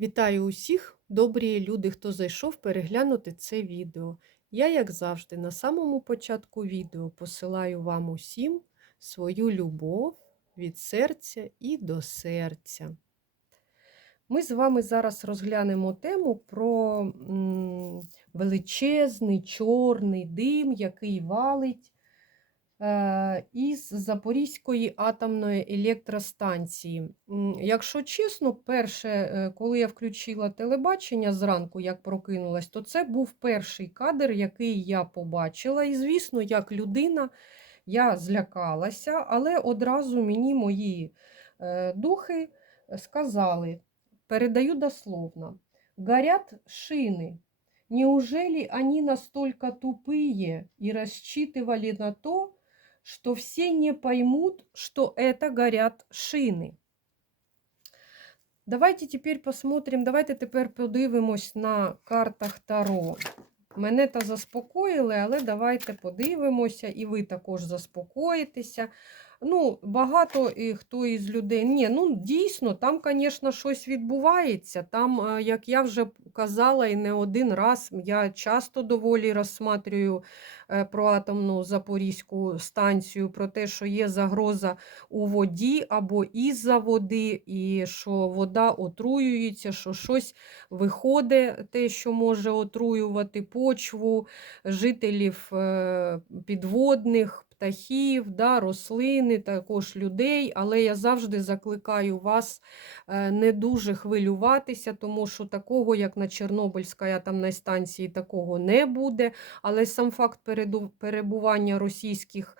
Вітаю усіх, добрі люди, хто зайшов переглянути це відео. Я, як завжди, на самому початку відео посилаю вам усім свою любов від серця і до серця. Ми з вами зараз розглянемо тему про величезний чорний дим, який валить із Запорізької атомної електростанції. М, Якщо чесно, перше, е, коли я включила телебачення зранку, як прокинулась, то це був перший кадр, який я побачила. І, звісно, як людина я злякалася, але одразу мені мої е, духи сказали, передаю дословно, горят шины. Неужели они настолько тупые и рассчитывали на то, что все не поймут, что это горят шины? Давайте тепер посмотрим, давайте тепер подивимось на картах Таро. Мене та заспокоїли, але давайте подивимося, і ви також заспокоїтеся. Ну, багато і хто із людей. Ні, ну дійсно, там, звісно, щось відбувається. Там, е, як я вже казала, і не один раз, я часто доволі розсматрюю е, про атомну Запорізьку станцію, про те, що є загроза у воді або із-за води, і що вода отруюється, що щось виходить, те, що може отруювати почву, жителів е, підводних птахів, да, рослини, також людей. Але я завжди закликаю вас е, не дуже хвилюватися, тому що такого, як на Чорнобильській атомній станції, такого не буде. Але сам факт перебування російських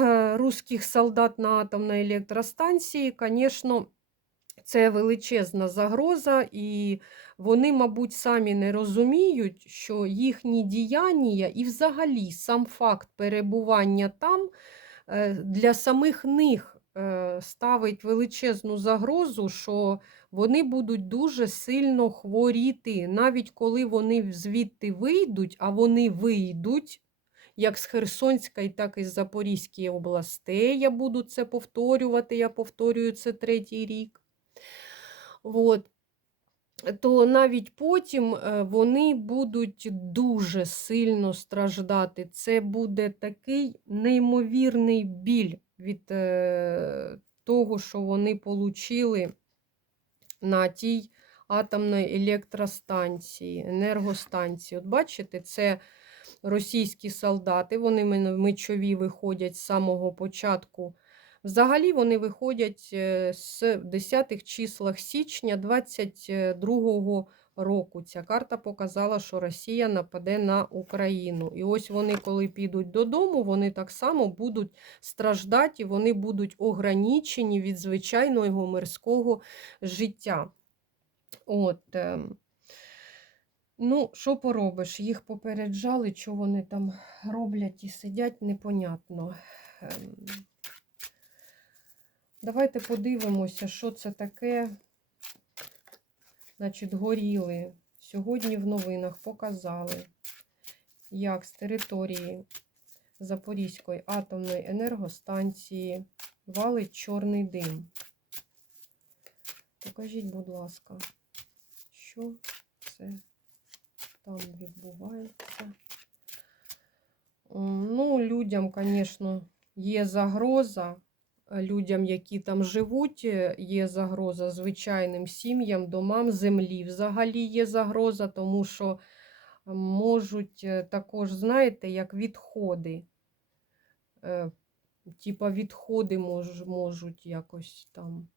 е, русських солдат на атомній електростанції, звісно, це величезна загроза, і вони, мабуть, самі не розуміють, що їхні діяння і взагалі сам факт перебування там е, для самих них е, ставить величезну загрозу, що вони будуть дуже сильно хворіти, навіть коли вони звідти вийдуть, а вони вийдуть. Як з Херсонської, так і з Запорізької областей. Я буду це повторювати. Я повторюю це третій рік. От. То навіть потім е, вони будуть дуже сильно страждати. Це буде такий неймовірний біль від е, того, що вони отримали на тій атомній електростанції, енергостанції. От бачите, це російські солдати, вони мечові виходять з самого початку. Взагалі вони виходять е, з 10-х числах січня 22-го року. Ця карта показала, що Росія нападе на Україну. І ось вони, коли підуть додому, вони так само будуть страждати, вони будуть ограничені від звичайного мирського життя. От. ем, Ну, що поробиш? Їх попереджали, що вони там роблять і сидять, непонятно. Давайте подивимося, що це таке. Значить, горіли. Сьогодні в новинах показали, як з території Запорізької атомної енергостанції валить чорний дим. Покажіть, будь ласка, що це там відбувається. Ну, людям, звісно, є загроза. Людям, які там живуть, е, є загроза звичайним сім'ям, домам, землі взагалі є загроза, тому що е, можуть е, також, знаєте, як відходи. Типа відходи мож, можуть якось там,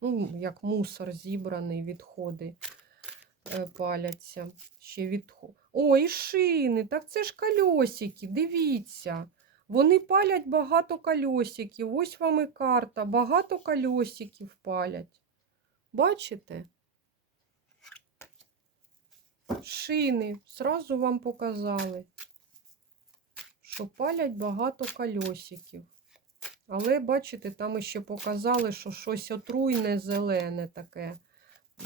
ну, як мусор зібраний, відходи паляться. Ще відход. О, і шини, так це ж кольосики, дивіться. Вони палять багато кольосиків. Ось вам і карта. Багато кольосиків палять. Бачите? Шини. Зразу вам показали, що палять багато кольосиків. Але, бачите, там ще показали, що щось отруйне зелене таке.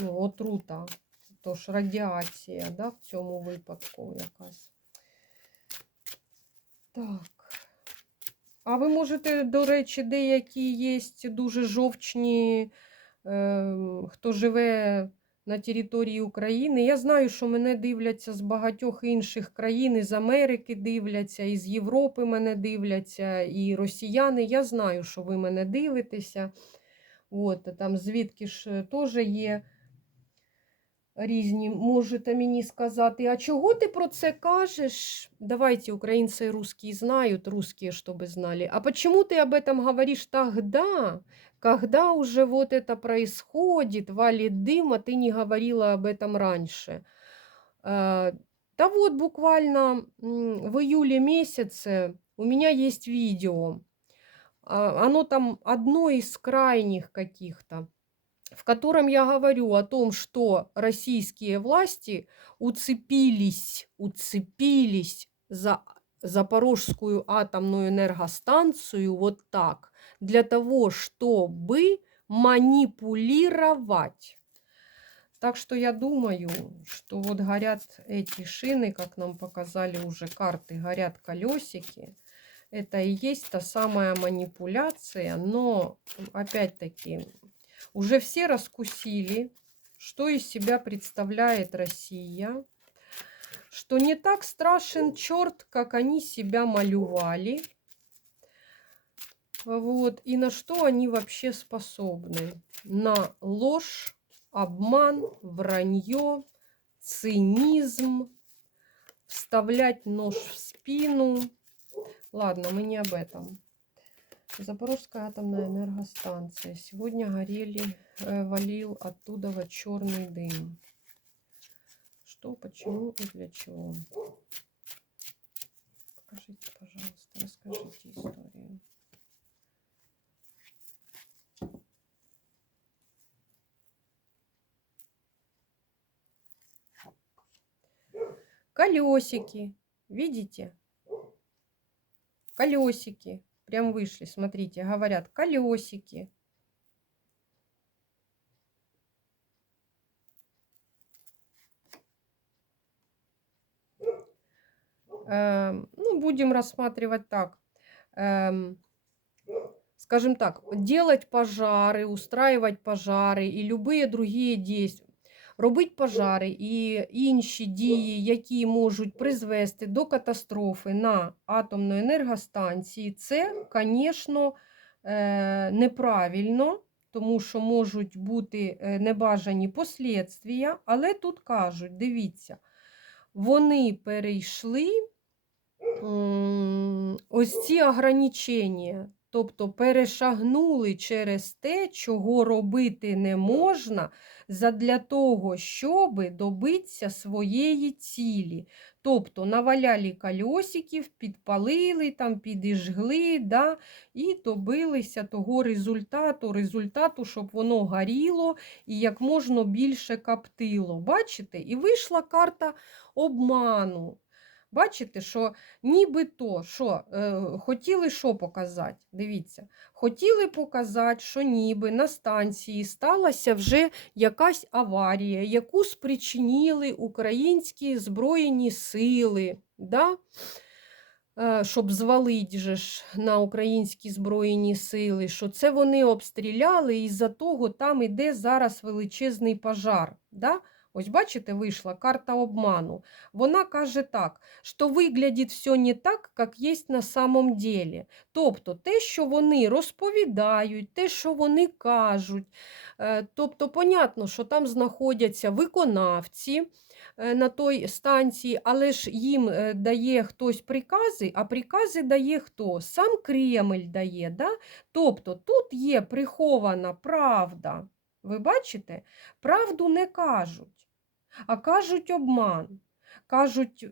Ну, отрута. Тож радіація, да, в цьому випадку якась. Так. А ви можете, до речі, деякі є дуже жовчні ем, хто живе на території України. Я знаю, що мене дивляться з багатьох інших країн, із Америки дивляться, із Європи мене дивляться, і росіяни. Я знаю, що ви мене дивитеся. От, там звідки ж е, теж є різні, можете мені сказати, а чого ти про це кажеш? Давайте, украинцы и русские знают, русские, чтобы знали. А почему ты об этом говоришь тогда, когда уже вот это происходит, валит дым, а ты не говорила об этом раньше? Э, Да вот буквально м, в июле месяце у меня есть видео. А, Оно там одно из крайних каких-то в котором я говорю о том, что российские власти уцепились, уцепились за Запорожскую атомную энергостанцию вот так, для того, чтобы манипулировать. Так что я думаю, что вот горят эти шины, как нам показали уже карты, горят колесики. Это и есть та самая манипуляция, но опять-таки уже все раскусили, что из себя представляет Россия, что не так страшен черт, как они себя малювали, вот, и на что они вообще способны. На ложь, обман, вранье, цинизм, вставлять нож в спину. Ладно, мы не об этом. Запорожская атомная энергостанция. Сегодня горели, э, валил оттуда вот черный дым. Что, почему и для чего? Покажите, пожалуйста, расскажите историю. Колесики. Видите? Колесики. Прям вышли, смотрите, говорят, колесики. Эм, ну, будем рассматривать так. Эм, скажем так, делать пожары, устраивать пожары и любые другие действия. Робить пожари і інші дії, які можуть призвести до катастрофи на атомної енергостанції, це, звісно, е, неправильно, тому що можуть бути е, небажані послідствия, але тут кажуть, дивіться, вони перейшли ось ці ограничення. Тобто перешагнули через те, чого робити не можна, задля того, щоби добитися своєї цілі. Тобто наваляли кольосиків, підпалили, там, підіжгли, да, і добилися того результату, результату, щоб воно горіло і як можна більше коптило. Бачите? І вийшла карта обману. Бачите, що нібито що, е, хотіли що показати? Дивіться, хотіли показати, що ніби на станції сталася вже якась аварія, яку спричинили українські Збройні сили. Да? Е, щоб звалити же ж на українські Збройні сили, що це вони обстріляли, і за того там іде зараз величезний пожар. Да? Ось, бачите, вийшла карта обману. Вона каже так, що виглядить все не так, як є на самом деле. Тобто те, що вони розповідають, те, що вони кажуть. Е, тобто, понятно, що там знаходяться виконавці е, на той станції, але ж їм е, дає хтось прикази, а прикази дає хто? Сам Кремль дає. Да? Тобто тут є прихована правда. Ви бачите? Правду не кажуть а кажуть обман, кажуть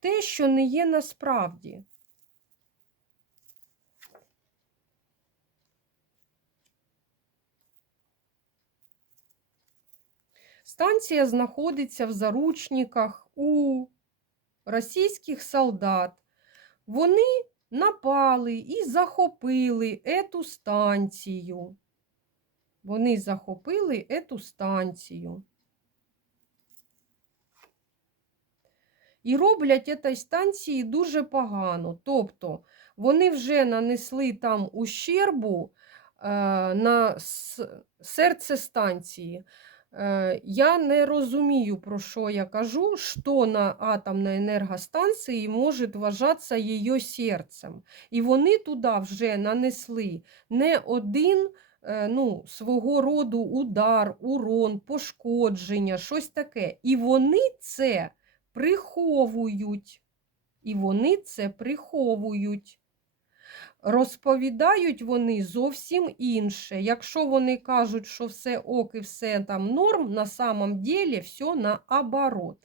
те, що не є насправді. Станція знаходиться в заручниках у російських солдат. Вони напали і захопили ету станцію. Вони захопили ету станцію. І роблять цій станції дуже погано. Тобто вони вже нанесли там ущербу на с- серце станції. Е, Я не розумію, про що я кажу, що на атомній енергостанції може вважатися її серцем. І вони туди вже нанесли не один е, ну, свого роду удар, урон, пошкодження, щось таке. І вони це приховують. І вони це приховують. Розповідають вони зовсім інше. Якщо вони кажуть, що все ок і все там норм, на самом деле все наоборот.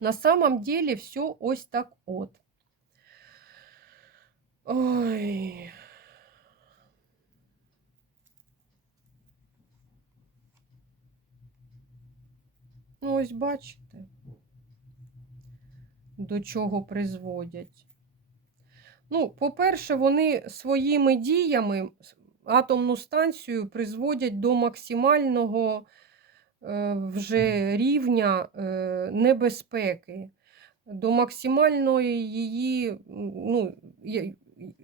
На самом деле все ось так от. Ой. Ну, ось бачите, до чого призводять. Ну, по-перше, вони своїми діями атомну станцію призводять до максимального е, вже рівня е, небезпеки, до максимальної її, ну,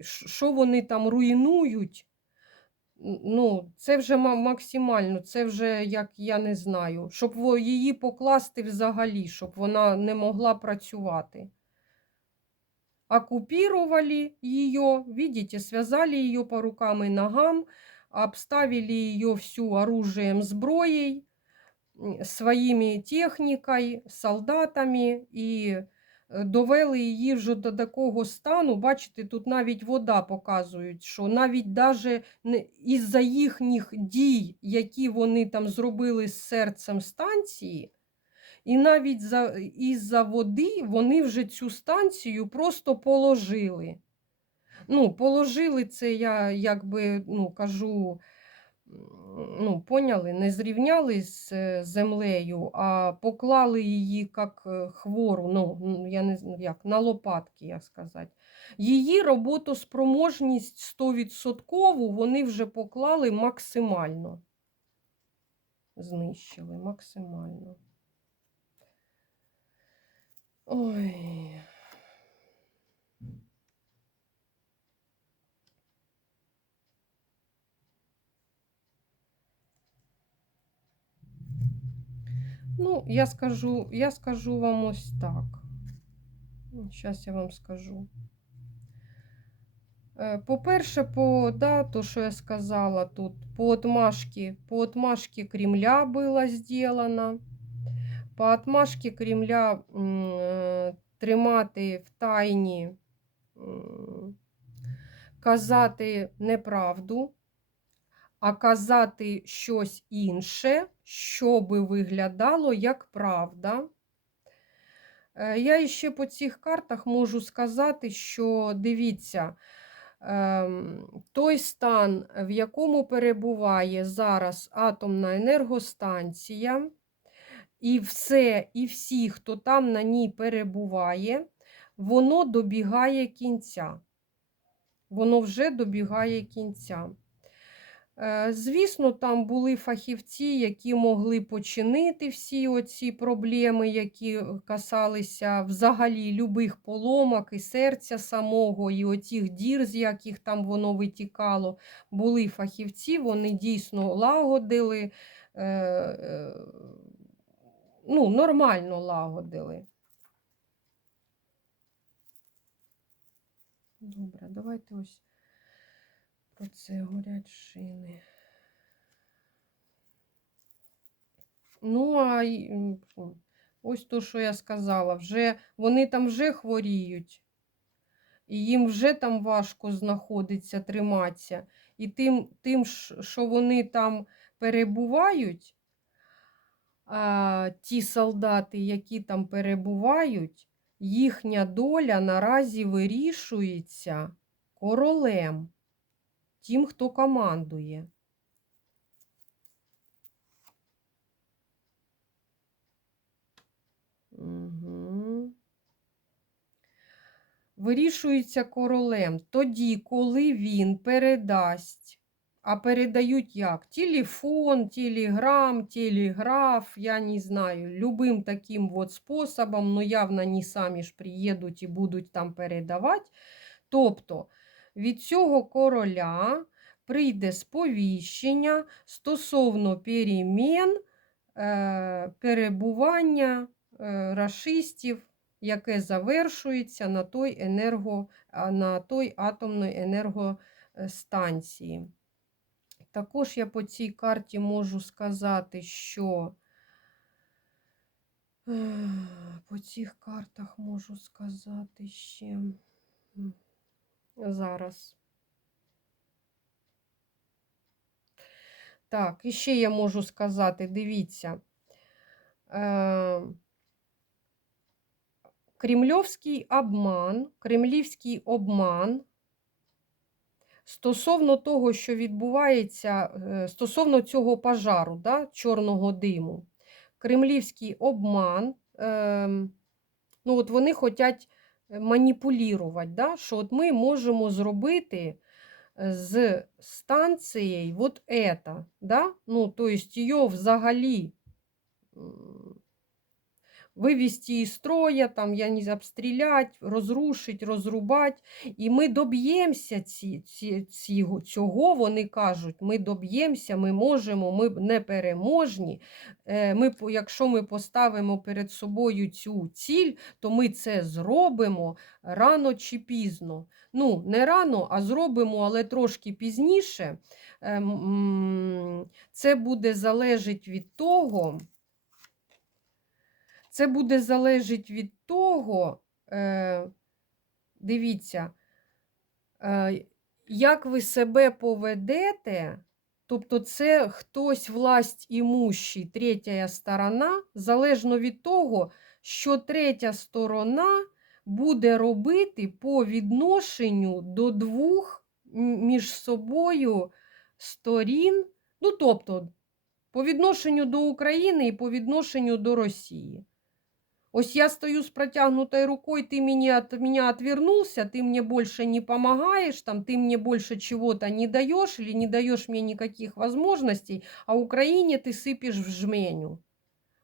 що вони там руйнують. Ну, це вже максимально, це вже як я не знаю, щоб її покласти взагалі, щоб вона не могла працювати. Оккупировали ее, видите, связали ее по рукам и ногам, обставили ее всю оружием, зброей, м, своїми технікою, солдатами е, довели її вже до такого стану. Бачите, тут навіть вода показують, що навіть даже із-за їхніх дій, які вони там зробили з серцем станції, і навіть за, із-за води вони вже цю станцію просто положили. Ну, положили це, я якби ну, кажу, ну, поняли, не зрівняли з е, землею, а поклали її як е, хвору, ну, я не знаю, як, на лопатки, як сказати. Її роботоспроможність 100% вони вже поклали максимально. Знищили максимально. Ой. Ну, я скажу, я скажу вам ось так. Зараз я вам скажу. Е, По-перше, по да, то, що я сказала тут, по отмашке, по отмашке Кремля было сделано. По отмашке Кремля е, тримати в тайні, казати неправду, а казати щось інше, що би виглядало як правда. Е, Я ще по цих картах можу сказати, що дивіться, ем, той стан, в якому перебуває зараз атомна енергостанція, і все, і всі, хто там на ній перебуває, воно добігає кінця. Воно вже добігає кінця. Е, Звісно, там були фахівці, які могли починити всі оці проблеми, які касалися взагалі любих поломок і серця самого, і оцих дір, з яких там воно витікало. Були фахівці, вони дійсно лагодили, е, е, ну, нормально лагодили. Добре, давайте ось про це горять шини. Ну, а ось то, що я сказала, вже, вони там вже хворіють, і їм вже там важко знаходиться, триматися. І тим, тим що вони там перебувають, а, ті солдати, які там перебувають, їхня доля наразі вирішується королем, тим, хто командує. Угу. Вирішується королем тоді, коли він передасть. А передають як? Телефон, телеграм, телеграф, я не знаю, любим таким вот способом, но явно не самі ж приїдуть і будуть там передавати. Тобто від цього короля прийде сповіщення стосовно перемін е, перебування е, рашистів, яке завершується на той, енерго, на той атомної енергостанції. Також я по цій карті можу сказати, що е, по цих картах можу сказати ще зараз. Так, і ще я можу сказати, дивіться. Е, Кремльовський обман, кремлівський обман стосовно того, що відбувається, е, стосовно цього пожару, да, чорного диму. Кремлівський обман, е, ну от вони хочуть маніпулювати, да, що от ми можемо зробити з станцією вот это, да? ну, то есть її взагалі м, вивести із строя, там, я не обстрілять, розрушить, розрубать. І ми доб'ємося ці, ці, ці, цього, вони кажуть, ми доб'ємося, ми можемо, ми непереможні. Е, Ми, якщо ми поставимо перед собою цю ціль, то ми це зробимо рано чи пізно. Ну, не рано, а зробимо, але трошки пізніше. Ем, Це буде залежить від того, це буде залежить від того, е, дивіться, е, як ви себе поведете, тобто це хтось власть імущий, третя сторона, залежно від того, що третя сторона буде робити по відношенню до двох між собою сторін, ну, тобто, по відношенню до України і по відношенню до Росії. Ось я стою с протягнутой рукой, ты меня, от меня отвернулся, ты мне больше не помогаешь, там, ты мне больше чего-то не даешь или не даешь мне никаких возможностей, а Украине ты сыпешь в жменю.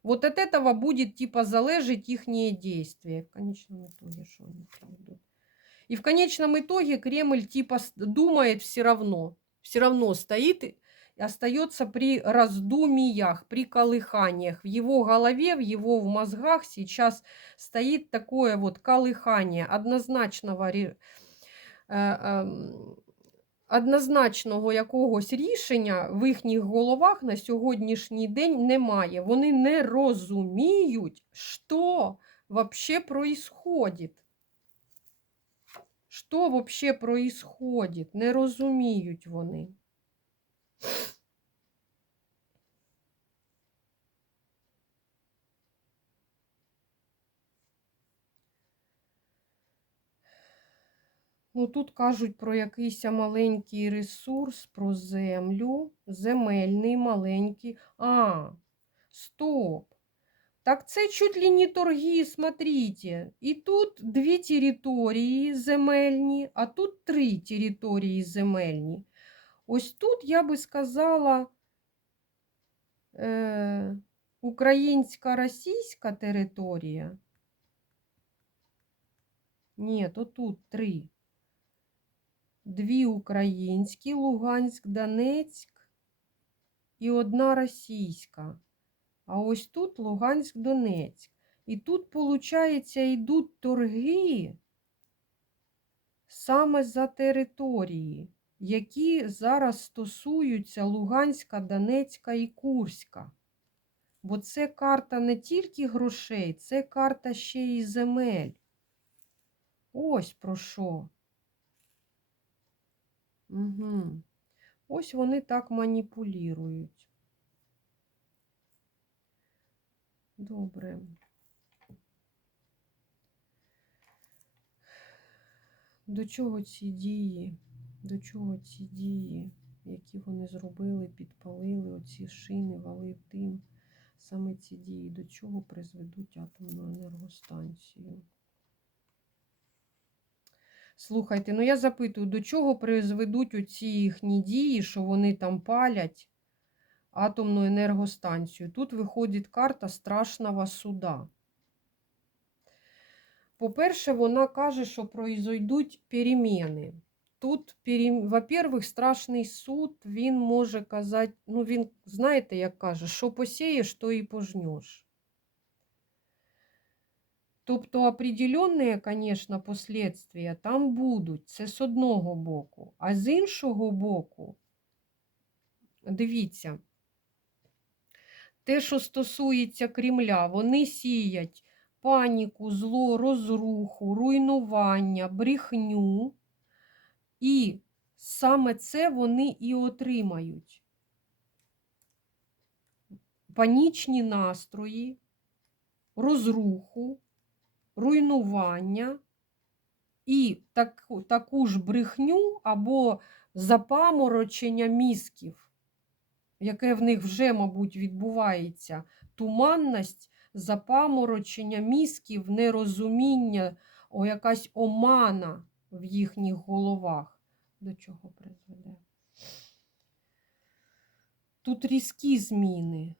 Вот от этого будет типа залежить их действия. В конечном итоге, что они делают? И в конечном итоге Кремль типа думает все равно, все равно стоит остается при раздумиях, при колыханиях. В его голове, в его в мозгах сейчас стоит такое вот колыхание однозначного ем, однозначного якогось рішення в їхніх головах на сьогоднішній день немає. Вони не розуміють, що взагалі происходит. Що взагалі происходит? Не розуміють вони. Ну, тут кажуть про якийсь маленький ресурс, про землю, земельний маленький. А, стоп. Так це чуть ли не торги, смотрите. І тут дві території земельні, а тут три території земельні. Ось тут я би сказала е, українська-російська територія. Ні, то тут три. Дві українські, Луганськ, Донецьк і одна російська. А ось тут Луганськ, Донецьк. І тут, виходить, йдуть торги саме за території, які зараз стосуються Луганська, Донецька і Курська. Бо це карта не тільки грошей, це карта ще й земель. Ось про що. Угу. Ось вони так маніпулюють. Добре. До чого ці дії? До чого ці дії, які вони зробили, підпалили оці шини, валив дим? Саме ці дії до чого призведуть атомну енергостанцію? Слухайте, ну я запитую, до чого призведуть оці їхні дії, що вони там палять атомну енергостанцію? Тут виходить карта страшного суда. По-перше, вона каже, що произойдуть переміни. Тут, во-первых, страшний суд, він може казати, ну він, знаєте, як каже, що посієш, то і пожнеш. Тобто определенні, звісно, последствия там будуть, це з одного боку. А з іншого боку, дивіться, те, що стосується Кремля, вони сіять паніку, зло, розруху, руйнування, брехню. І саме це вони і отримають. Панічні настрої, розруху, руйнування і таку, таку ж брехню або запаморочення мізків, яке в них вже, мабуть, відбувається. Туманність, запаморочення мізків, нерозуміння, о, якась омана в їхніх головах. До чого призведе? Тут різкі зміни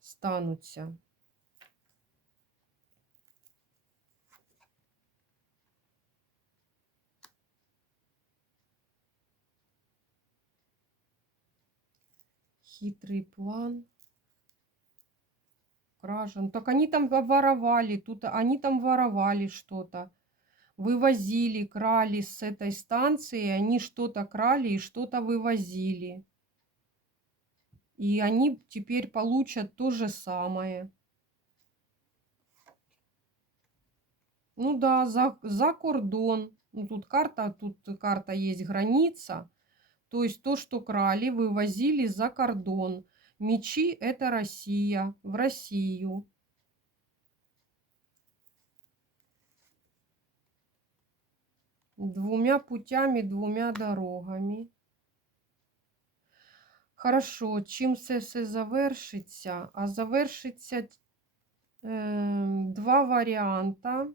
стануться. Хитрый план. Кража. Ну, так они там во- воровали, тут они там воровали что-то. Вывозили, крали с этой станции, они что-то крали и что-то вывозили. И они теперь получат то же самое. Ну да, за, за кордон. Ну, тут карта, тут карта есть граница. То есть то, что крали, вывозили за кордон. Мечи – это Россия, в Россию. Двумя путями, двумя дорогами. Хорошо, чим це все завершиться? А завершиться е, два варіанта.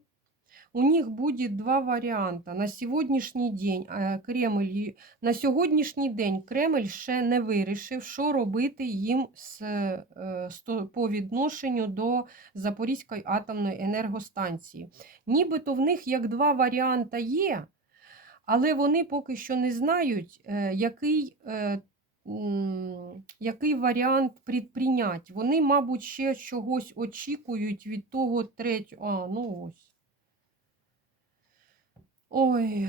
У них буде два варіанти. На сьогоднішній день е, Кремль, на сьогоднішній день Кремль ще не вирішив, що робити їм з, е, по відношенню до Запорізької атомної енергостанції. Нібито в них як два варіанти є, але вони поки що не знають, е, який, е, який варіант предпринять. Вони, мабуть, ще чогось очікують від того третього. А, ну ось. Ой.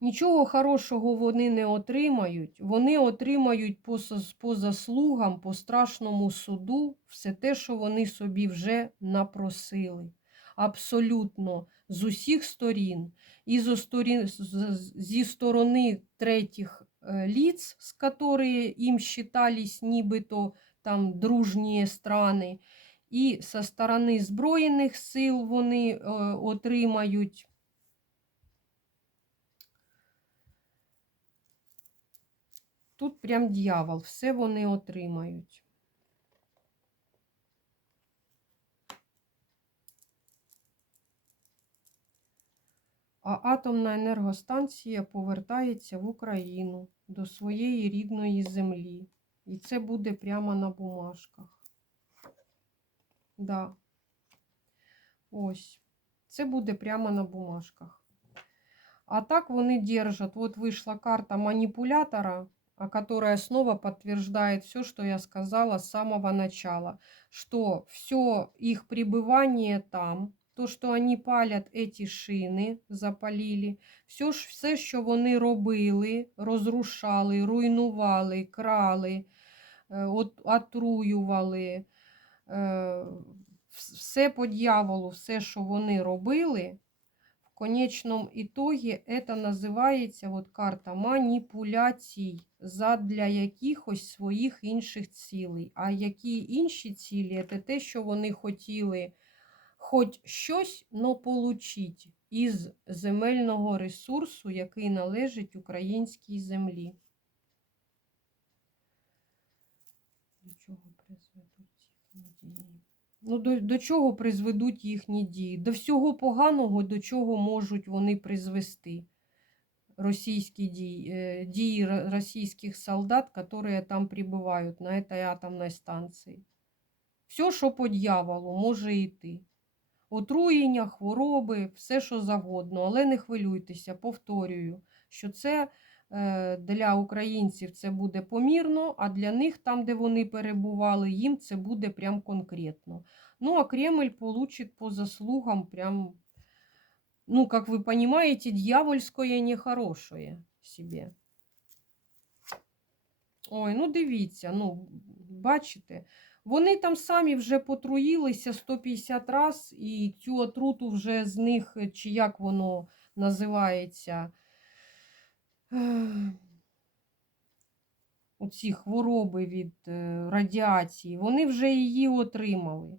Нічого хорошого вони не отримають. Вони отримають по, по заслугам, по страшному суду все те, що вони собі вже напросили. Абсолютно з усіх сторін. І зо сторін, зі сторони третіх е, ліц, з якими їм считались нібито там дружні страни, і со сторони Збройних сил вони е, отримають. Тут прям дьявол, все вони отримають. А атомна енергостанція повертається в Україну до своєї рідної землі. І це буде прямо на бумажках. Да. Ось. Це буде прямо на бумажках. А так вони держат. Вот вышла карта манипулятора, а которая снова подтверждает все, что я сказала с самого начала. Что все их пребывание там, то, що вони палять эти шини, запалили, все, все, що вони робили, розрушали, руйнували, крали, от, отруювали, все по дьяволу, все, що вони робили, в конечному ітогі це називається от карта маніпуляцій задля якихось своїх інших цілей. А які інші цілі? Це те, що вони хотіли хоч щось, но получить із земельного ресурсу, який належить українській землі. До чого призведуть їхні дії? Ну, до, до чого призведуть їхні дії? До всього поганого, до чого можуть вони призвести російські дії, е, дії російських солдат, які там прибувають на этой атомній станції. Все, що по дьяволу, може йти. отруєння, хвороби, все що завгодно. Але не хвилюйтеся, повторюю, що це для українців це буде помірно, а для них, там, де вони перебували, їм це буде прям конкретно. Ну, а Кремль получит по заслугам прям, ну, как вы понимаете, дьявольское нехорошее себе. Ой, ну дивіться, ну, бачите, вони там самі вже потруїлися 150 раз, і цю отруту вже з них, е, чи як воно називається, оці хвороби від е, радіації, вони вже її отримали.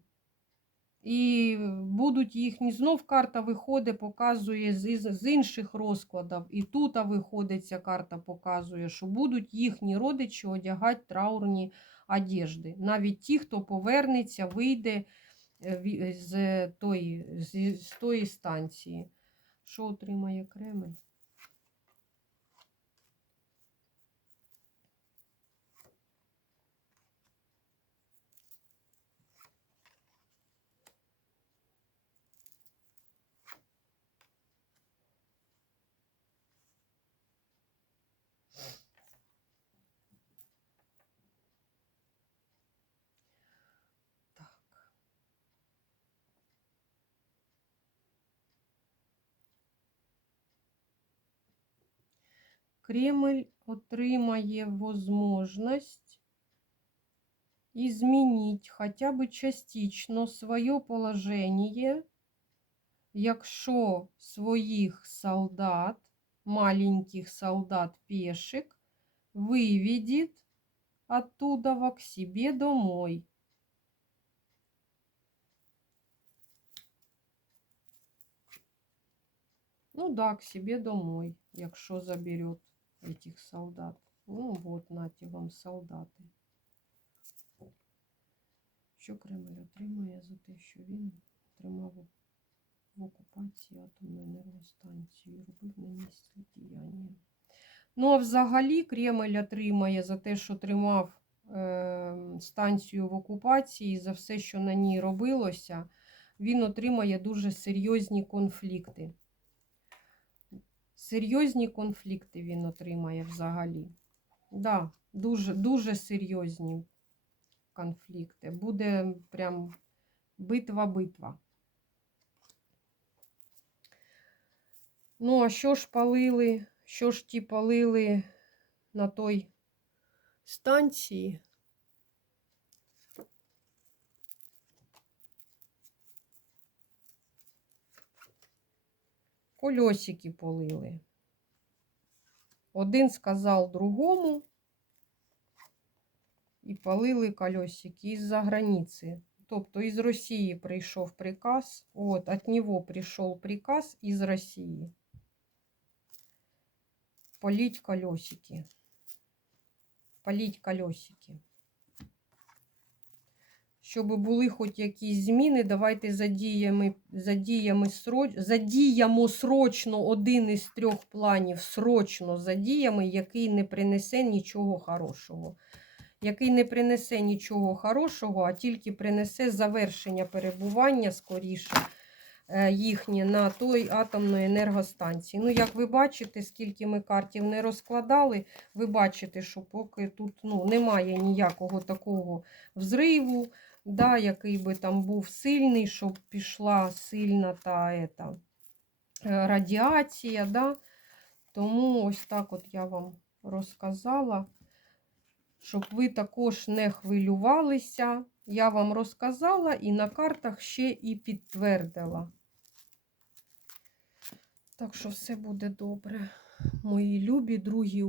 І будуть їхні, знов карта виходить, показує з, інших розкладів. І тут виходить ця карта, показує, що будуть їхні родичі одягати траурні одежди. Навіть ті, хто повернеться, вийде е, з тої, з тої станції. Що отримає Кремль? Кремль отримає возможность изменить хотя бы частично своє положение, якщо своїх солдат, маленьких солдат пешек, выведет оттуда к себе домой. Ну да, к себе домой, якщо заберет Этих солдат. Ну вот, нате вам солдати. Що Кремль отримує за те, що він тримав в окупації атомну енергостанцію робив на ній злодіяння. Ну, а взагалі Кремль отримає за те, що тримав е, станцію в окупації, за все, що на ній робилося, він отримає дуже серйозні конфлікти. Серйозні конфлікти він отримає взагалі. Да, дуже, дуже серйозні конфлікти. Буде прям битва-битва. Ну, а що ж палили? Що ж ті палили на той станції? Кольосики полили. Один сказав другому і палили колесики із-за границі. Тобто із Росії прийшов приказ, от, от нього прийшов приказ із Росії. Полить колесики. Полить колесики. Щоб були хоч якісь зміни, давайте задіями, сроч, задіємо срочно один із трьох планів, срочно задіями, який не принесе нічого хорошого. Який не принесе нічого хорошого, а тільки принесе завершення перебування скоріше е, їхнє на той атомної енергостанції. Ну, як ви бачите, скільки ми картів не розкладали, ви бачите, що поки тут ну, немає ніякого такого взриву, да, який би там був сильний, щоб пішла сильна та ета, е, радіація. Да. Тому ось так от я вам розказала, щоб ви також не хвилювалися. Я вам розказала і на картах ще і підтвердила. Так що все буде добре. Мої любі друзі,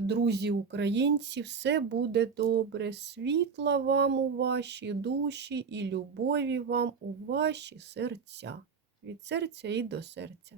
друзі українці, все буде добре. Світла вам у ваші душі і любові вам у ваші серця. Від серця і до серця.